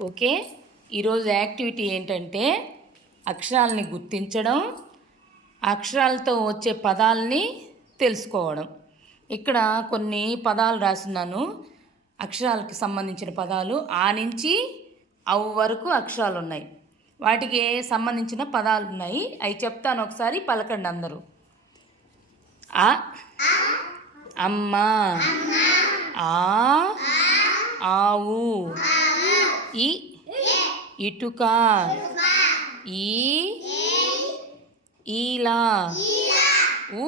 Okay, ఈరోజు activity ఏంటంటే అక్షరాలని గుర్తించడం, అక్షరాలతో వచ్చే పదాలని తెలుసుకోవడం. ఇక్కడ కొన్ని పదాలు రాస్తున్నాను, అక్షరాలకు సంబంధించిన పదాలు. ఆ నుంచి అవు వరకు అక్షరాలు ఉన్నాయి, వాటికి సంబంధించిన పదాలు ఉన్నాయి. అవి చెప్తాను, ఒకసారి పలకండి అందరూ. ఆ, అమ్మ. ఆ, ఆవు. ఈ, ఇటుక. ఈ, ఈలా. ఉ,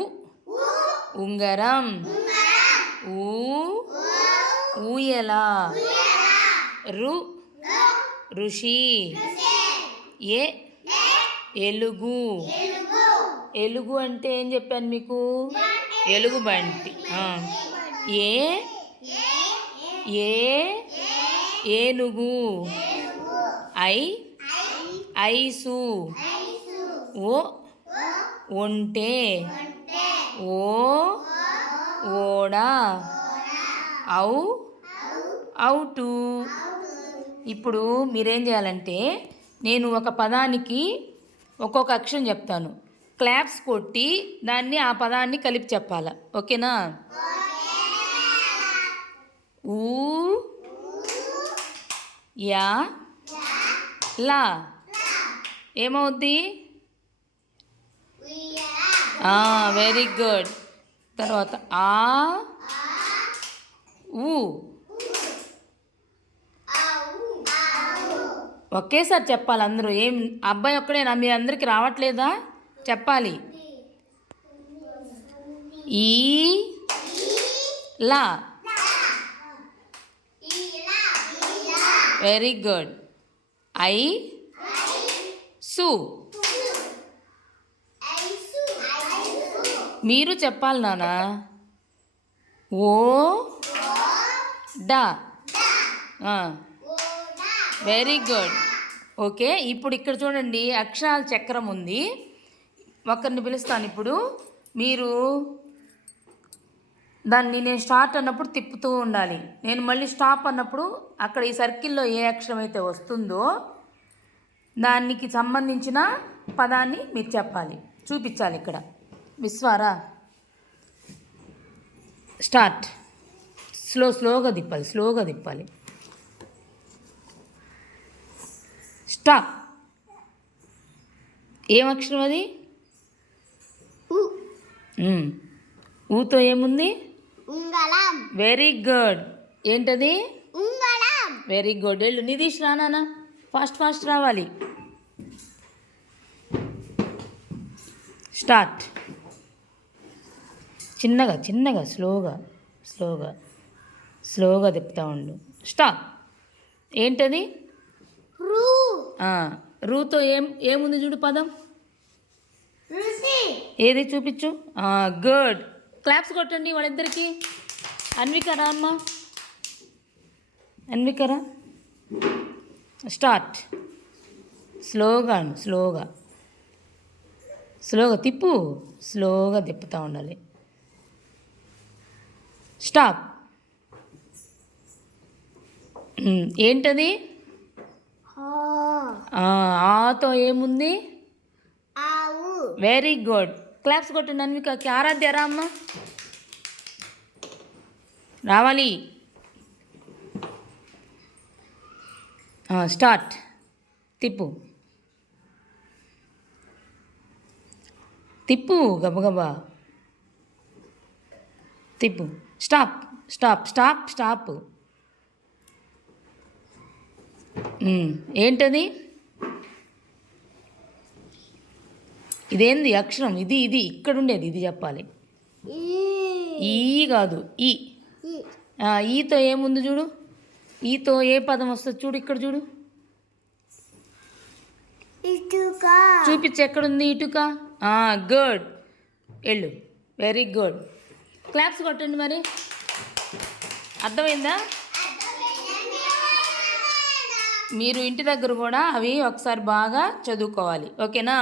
ఉంగరం. ఊ, ఊయల. రు, ఋషి. ఏ, ఎలుగు. ఎలుగు అంటే ఏం చెప్పాను మీకు? ఎలుగుబంటి. ఏ, ఏనుగు. I, ice. ఓ, ఒంటె. ఓ, ఓడ. ఔ, అవుటు. ఇప్పుడు మీరేం చేయాలంటే, నేను ఒక పదానికి ఒక్కొక్క అక్షరం చెప్తాను, క్లాప్స్ కొట్టి దాన్ని ఆ పదాన్ని కలిపి చెప్పాలా, ఓకేనా? ఊ, యా, లా. ఏమవుద్ది? Very good. తర్వాత ఆ, ఊ. ఒకేసారి చెప్పాలి అందరూ. ఏం అబ్బాయి ఒక్కడేనా? మీ అందరికి రావట్లేదా? చెప్పాలి. ఈ, లా. Very good. ఐ, సు. మీరు చెప్పాలి నానా. ఓ, డా. Very good. ఓకే, ఇప్పుడు ఇక్కడ చూడండి, అక్షరాల చక్రం ఉంది. ఒకరిని పిలుస్తాను ఇప్పుడు. మీరు దాన్ని నేను స్టార్ట్ అన్నప్పుడు తిప్పుతూ ఉండాలి. నేను మళ్ళీ స్టాప్ అన్నప్పుడు అక్కడ ఈ సర్కిల్లో ఏ అక్షరం అయితే వస్తుందో దానికి సంబంధించిన పదాన్ని మీరు చెప్పాలి, చూపించాలి. ఇక్కడ విశ్వారా, స్టార్ట్. స్లోగా తిప్పాలి, స్లోగా తిప్పాలి. స్టాప్. ఏం అక్షరం అది? ఊతో ఏముంది? Very good. ఏంటది? Very good. వెళ్ళు నిధీష్, రానా, ఫాస్ట్ రావాలి. స్టార్ట్. చిన్నగా స్లోగా తిప్పుతా ఉండు. స్టాప్. ఏంటది? రూతో ఏముంది చూడు పదం. ఏది చూపించు. గుడ్. క్లాప్స్ కొట్టండి వాళ్ళిద్దరికి. అన్వికరా అమ్మ, అన్వికరా. స్టార్ట్. స్లోగా తిప్పు. స్లోగా తిప్పుతూ ఉండాలి. స్టాప్. ఏంటది? ఆతో ఏముంది? Very good. క్లాప్స్ కొట్టండి అన్వికకి. ఆరాధ్య రా అమ్మ, రావాలి. స్టార్ట్. తిప్పు గబగబా తిప్పు. స్టాప్. ఏంటది? ఇదేంది అక్షరం? ఇది ఇక్కడ ఉండేది, ఇది చెప్పాలి. ఈ కాదు, ఈ. ఈతో ఏముంది చూడు. ఈతో ఏ పదం వస్తుంది చూడు, ఇక్కడ చూడు. చూపించి ఎక్కడుంది ఇటుక. గుడ్. వెళ్ళు. Very good. క్లాప్స్ కొట్టండి మరి. అర్థమైందా? మీరు ఇంటి దగ్గర కూడా అవి ఒకసారి బాగా చదువుకోవాలి, ఓకేనా?